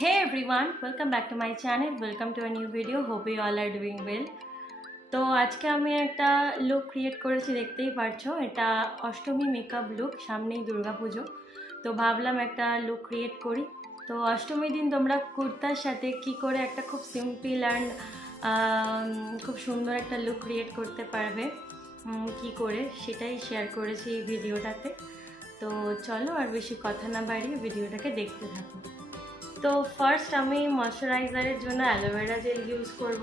Hey everyone, welcome back to my channel. Welcome to a new video. Hope you all are doing well. তো আজকে আমি একটা look create করেছি, দেখতেই পারছো। এটা অষ্টমী মেকআপ লুক, সামনেই দুর্গা পুজো। তো ভাবলাম একটা লুক ক্রিয়েট করি। তো অষ্টমীর দিন তোমরা কুর্তার সাথে কি করে একটা খুব সিম্পল অ্যান্ড খুব সুন্দর একটা লুক ক্রিয়েট করতে পারবে, কি করে সেটাই শেয়ার করেছি এই ভিডিওটাতে। তো চলো আর বেশি কথা না বাড়িয়ে ভিডিওটাকে দেখতে থাকো। তো ফার্স্ট আমি ময়শ্চারাইজারের জন্য অ্যালোভেরা জেল ইউজ করব।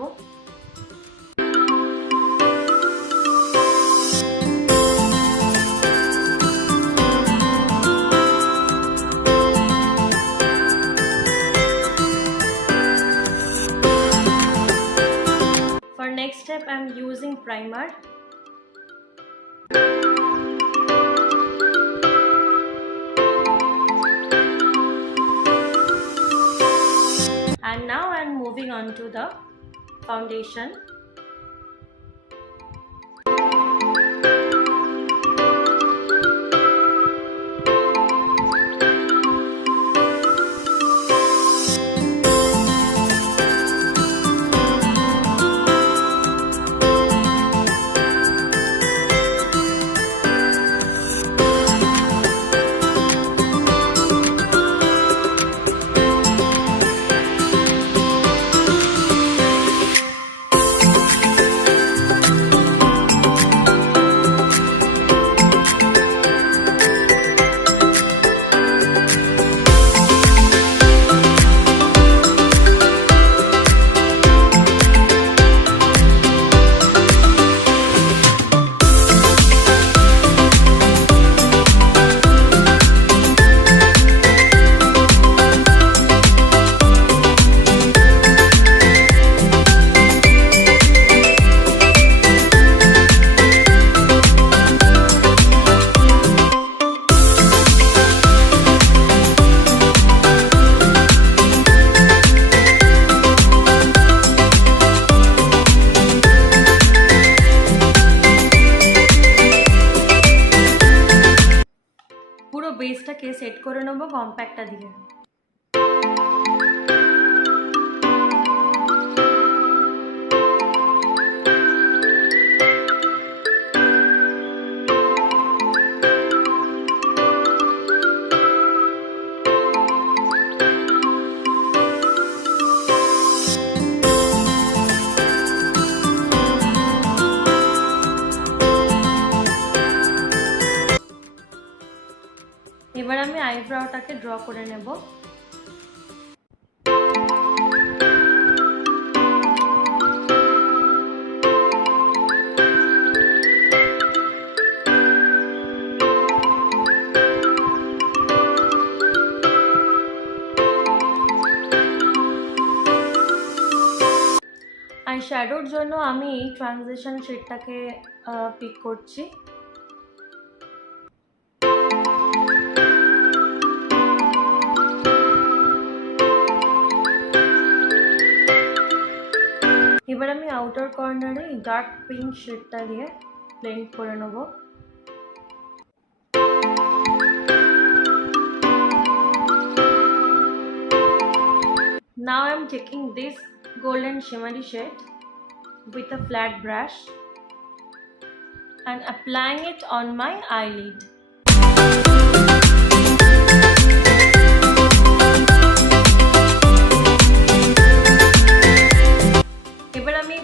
For next step I am using primer. And now I am moving on to the foundation. পুরো বেসটাকে সেট করে নেবো কম্প্যাক্টটা দিয়ে। এবার আমি আইব্রাওটাকে ড্র করে নেব। আই শ্যাডোর জন্য আমি এই ট্রানজিশন শেডটাকে পিক করছি। এবার আমি আউটার কর্নারে ডার্ক পিঙ্ক শেডটা দিয়ে ব্লেন্ড করে নেব। Now I am taking this golden shimmery shade with a flat brush and applying it on my eyelid.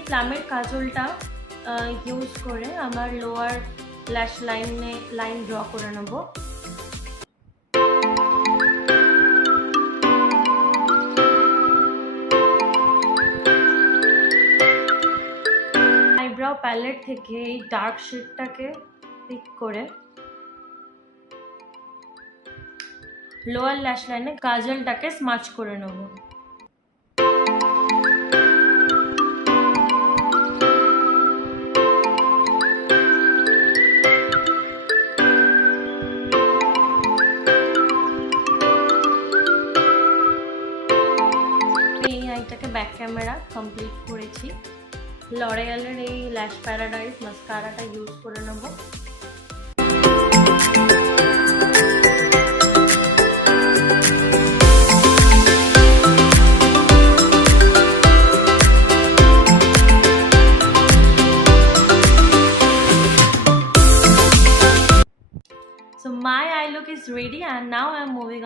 ফ্ল্যামের কাজলটা ইউজ করে আমার লোয়ার ল্যাশ লাইন ড্র করে নেব। আইব্রাও প্যালেট থেকে এই ডার্ক শেডটাকে পিক করে লোয়ার ল্যাশ লাইনে কাজলটাকে স্মাচ করে নেব। ব্যাক ক্যামেরা কমপ্লিট করেছি। লরিয়ালের এই ল্যাশ প্যারাডাইস মাস্কারাটা ইউজ করে নেব।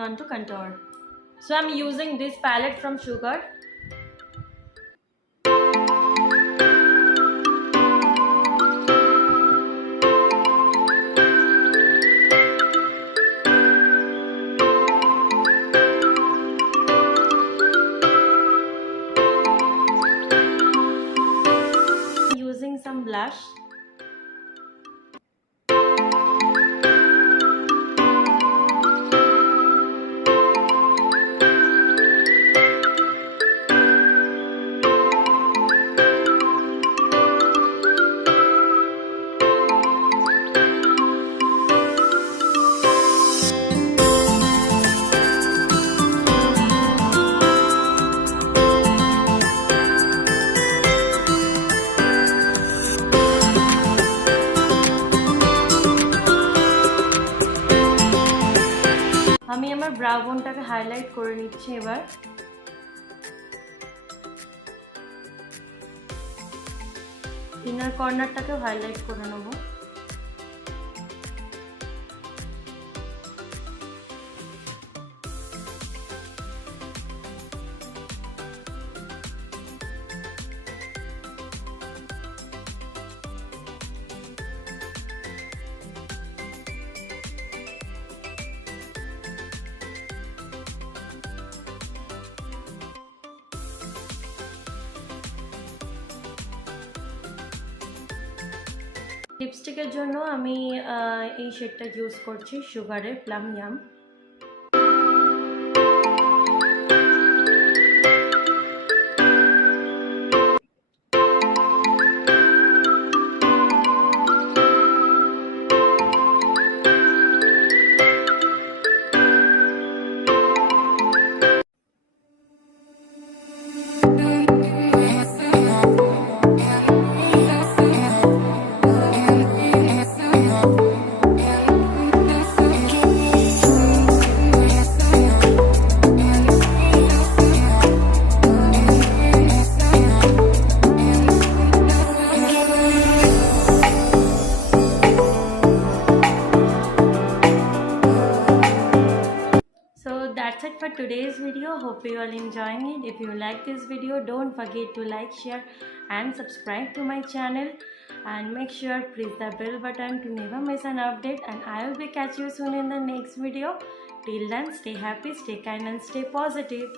want to contour. So I'm using this palette from Sugar. Using some blush. আমি আমার ব্রাউ বোনটাকে হাইলাইট করে নিচ্ছি এবার। ইনার কর্নারটাকেও হাইলাইট করে নেব। লিপস্টিকের জন্য আমি এই শেডটা ইউজ করছি সুগারের প্লাম ইয়াম। That's it for today's video. Hope you all enjoying it. If you like this video, don't forget to like, share and subscribe to my channel, and make sure press the bell button to never miss an update, and I will be catch you soon in the next video. Till then, stay happy, stay kind and stay positive.